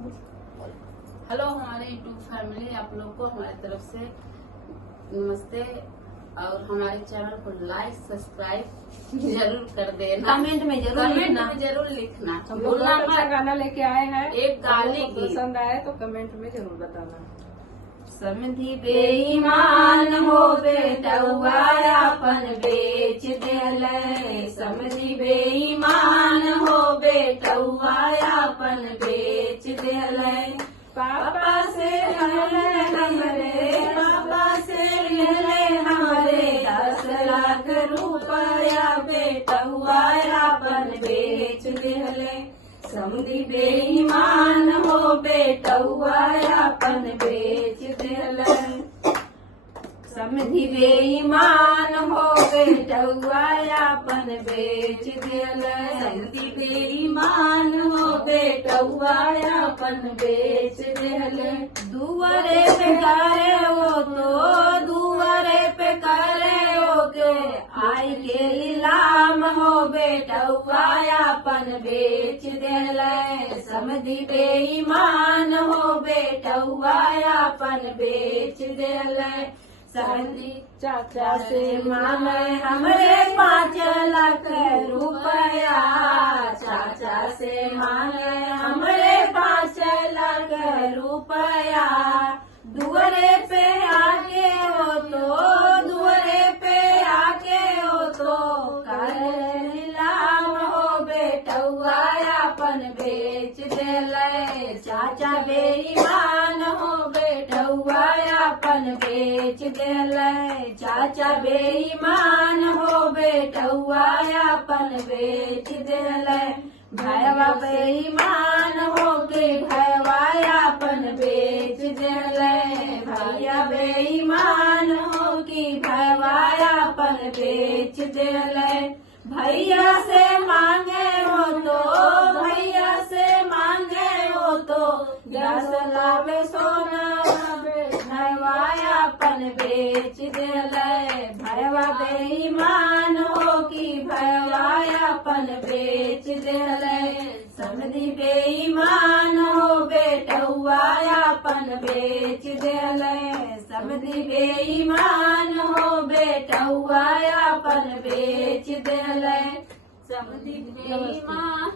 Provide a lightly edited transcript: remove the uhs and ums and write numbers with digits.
Hello हमारे YouTube family, आप लोग को हमारी तरफ से नमस्ते। और हमारे चैनल को लाइक सब्सक्राइब जरूर कर देना। कमेंट में जरूर लिखना। हम लोग बहुत अच्छा गाना लेके आए हैं। एक गाने आपको पसंद आए तो कमेंट में जरूर बताना। समधी बेईमान हो बेटौआ अपन बेच देले। समधी बेईमान हो बेटौआ अपन बेच देले। पापा से हमरे पापा से ले हमरे 10 लाख रुपया बेटौआ अपन बेच देले। समधी बेईमान हो बेटौआ अपन बेच देले। समधी बेईमान हो बेटौआ अपन बेच देले। समधी बेईमान हो बेटौआ अपन बेच देले। दुआरे पे करे वो तो दुआरे पे करे वो के आई के लीलाम हो बेटौआ अपन बेच देले। समधी बेईमान हो बेटौआ अपन बेच देले। समधी चाचा से मांगे हमरे 5 लाख रुपया। चाचा से मांगे हमरे 5 लाख रुपया। दुआरे पे आके हो तो दुआरे पे आके हो तो कर नीलाम हो बेटौआ अपन बेच देले। चाचा बेईमान हो बेटौआ अपन बेच देले। चाचा बेईमान हो बेटौआ अपन बेच देले। भैया बेईमान हो के भैया अपन बेच देले। भैया बेईमान हो कि भैया अपन बेच देले। भैया से मांगे हो तो भैया से मांगे हो तो 10 लाख सोना भैया अपन बेच देले। भैया बेईमान हो कि भैया अपन बेच देले। समधी बेईमान हो बेटौआ अपन बेच देले। समधी बेईमान हो बेटौआ अपन बेच देले। समधी बेईमान